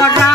All right.